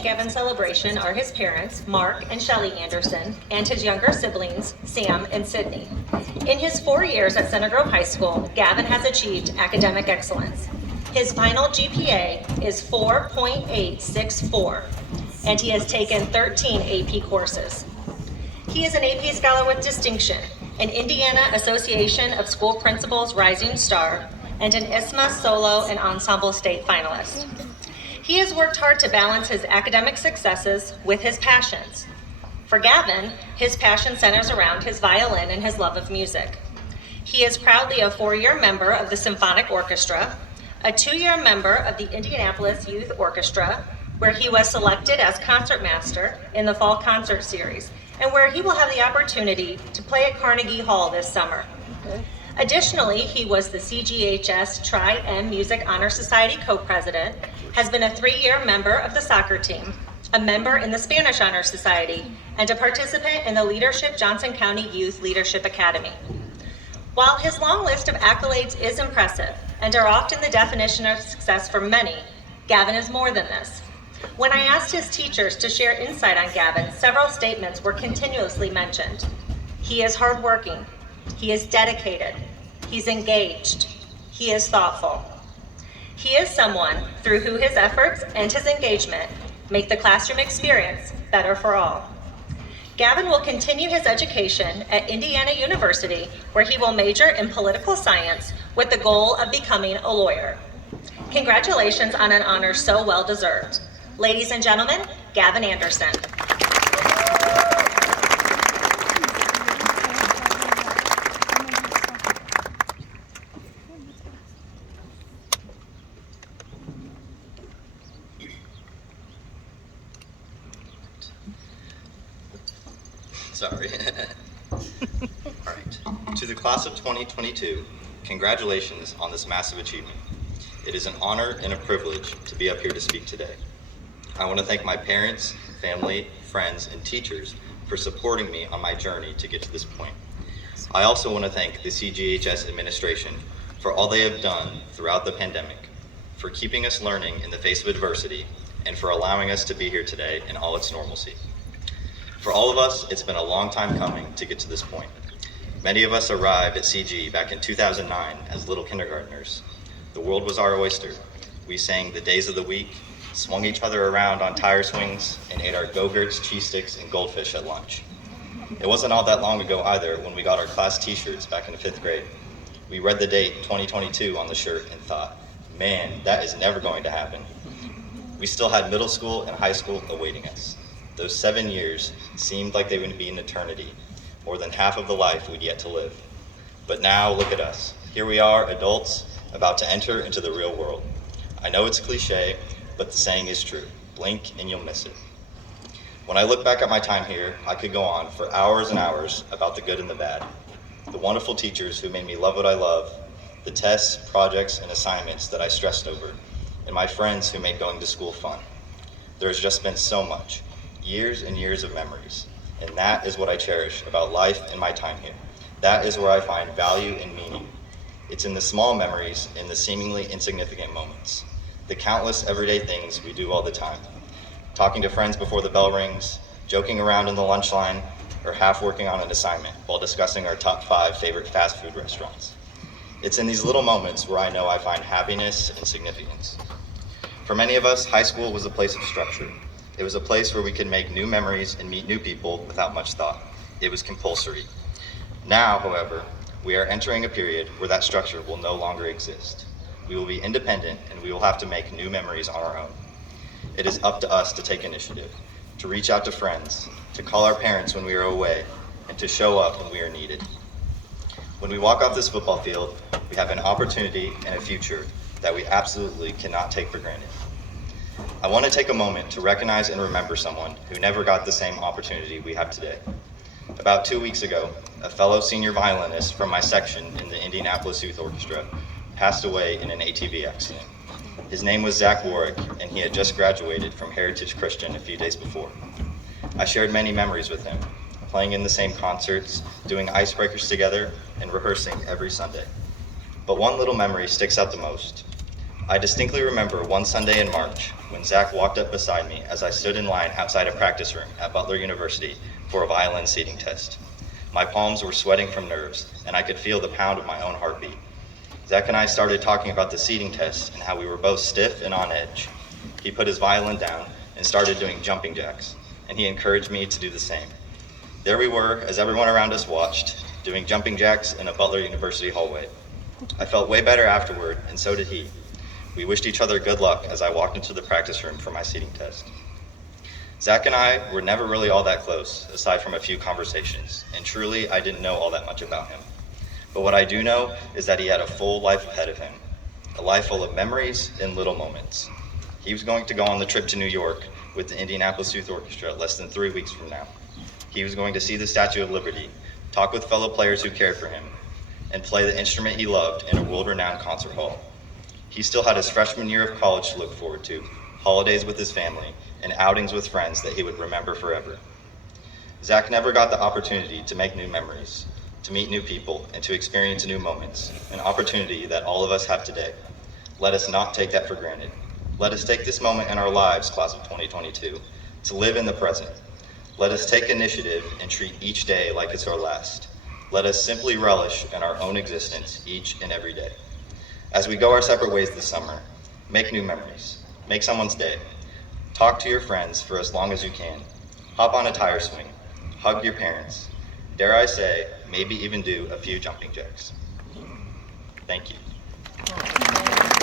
Accompanying Gavin's celebration are his parents, Mark and Shelley Anderson, and his younger siblings, Sam and Sydney. In his 4 years at Center Grove High School, Gavin has achieved academic excellence. His final GPA is 4.864, and he has taken 13 AP courses. He is an AP Scholar with Distinction, an Indiana Association of School Principals Rising Star, and an ISMA Solo and Ensemble State finalist. He has worked hard to balance his academic successes with his passions. For Gavin, his passion centers around his violin and his love of music. He is proudly a 4-year member of the Symphonic Orchestra, a 2-year member of the Indianapolis Youth Orchestra, where he was selected as concertmaster in the Fall Concert Series, and where he will have the opportunity to play at Carnegie Hall this summer. Additionally, he was the CGHS Tri-M Music Honor Society co-president, has been a 3-year member of the soccer team, a member in the Spanish Honor Society, and a participant in the Leadership Johnson County Youth Leadership Academy. While his long list of accolades is impressive and are often the definition of success for many, Gavin is more than this. When I asked his teachers to share insight on Gavin, several statements were continuously mentioned. He is hardworking. He is dedicated. He's engaged. He is thoughtful. He is someone through who his efforts and his engagement make the classroom experience better for all. Gavin will continue his education at Indiana University, where he will major in political science with the goal of becoming a lawyer. Congratulations on an honor so well deserved. Ladies and gentlemen, Gavin Anderson. Sorry. All right. To the class of 2022, congratulations on this massive achievement. It is an honor and a privilege to be up here to speak today. I want to thank my parents, family, friends, and teachers for supporting me on my journey to get to this point. I also want to thank the CGHS administration for all they have done throughout the pandemic, for keeping us learning in the face of adversity, and for allowing us to be here today in all its normalcy. For all of us, it's been a long time coming to get to this point. Many of us arrived at CG back in 2009 as little kindergartners. The world was our oyster. We sang the days of the week, swung each other around on tire swings, and ate our Go-Gurts, cheese sticks, and goldfish at lunch. It wasn't all that long ago either when we got our class t-shirts back in the 5th grade. We read the date 2022 on the shirt and thought, man, that is never going to happen. We still had middle school and high school awaiting us. Those 7 years seemed like they would be an eternity, more than half of the life we'd yet to live. But now look at us. Here we are, adults, about to enter into the real world. I know it's cliche, but the saying is true. Blink and you'll miss it. When I look back at my time here, I could go on for hours and hours about the good and the bad. The wonderful teachers who made me love what I love, the tests, projects, and assignments that I stressed over, and my friends who made going to school fun. There's just been so much. Years and years of memories, and that is what I cherish about life and my time here. That is where I find value and meaning. It's in the small memories, in the seemingly insignificant moments, the countless everyday things we do all the time. Talking to friends before the bell rings, joking around in the lunch line, or half working on an assignment while discussing our top 5 favorite fast food restaurants. It's in these little moments where I know I find happiness and significance. For many of us, high school was a place of structure. It was a place where we could make new memories and meet new people without much thought. It was compulsory. Now, however, we are entering a period where that structure will no longer exist. We will be independent and we will have to make new memories on our own. It is up to us to take initiative, to reach out to friends, to call our parents when we are away, and to show up when we are needed. When we walk off this football field, we have an opportunity and a future that we absolutely cannot take for granted. I want to take a moment to recognize and remember someone who never got the same opportunity we have today. About 2 weeks ago, a fellow senior violinist from my section in the Indianapolis Youth Orchestra passed away in an ATV accident. His name was Zach Warwick, and he had just graduated from Heritage Christian a few days before. I shared many memories with him, playing in the same concerts, doing icebreakers together, and rehearsing every Sunday. But one little memory sticks out the most. I distinctly remember one Sunday in March when Zach walked up beside me as I stood in line outside a practice room at Butler University for a violin seating test. My palms were sweating from nerves, and I could feel the pound of my own heartbeat. Zach and I started talking about the seating test and how we were both stiff and on edge. He put his violin down and started doing jumping jacks, and he encouraged me to do the same. There we were, as everyone around us watched, doing jumping jacks in a Butler University hallway. I felt way better afterward, and so did he. We wished each other good luck as I walked into the practice room for my seating test. Zach and I were never really all that close, aside from a few conversations, and truly I didn't know all that much about him. But what I do know is that he had a full life ahead of him, a life full of memories and little moments. He was going to go on the trip to New York with the Indianapolis Youth Orchestra less than 3 weeks from now. He was going to see the Statue of Liberty, talk with fellow players who cared for him, and play the instrument he loved in a world-renowned concert hall. He still had his freshman year of college to look forward to, holidays with his family, and outings with friends that he would remember forever. Zach never got the opportunity to make new memories, to meet new people, and to experience new moments, an opportunity that all of us have today. Let us not take that for granted. Let us take this moment in our lives, class of 2022, to live in the present. Let us take initiative and treat each day like it's our last. Let us simply relish in our own existence each and every day. As we go our separate ways this summer, make new memories. Make someone's day. Talk to your friends for as long as you can. Hop on a tire swing. Hug your parents. Dare I say, maybe even do a few jumping jacks. Thank you.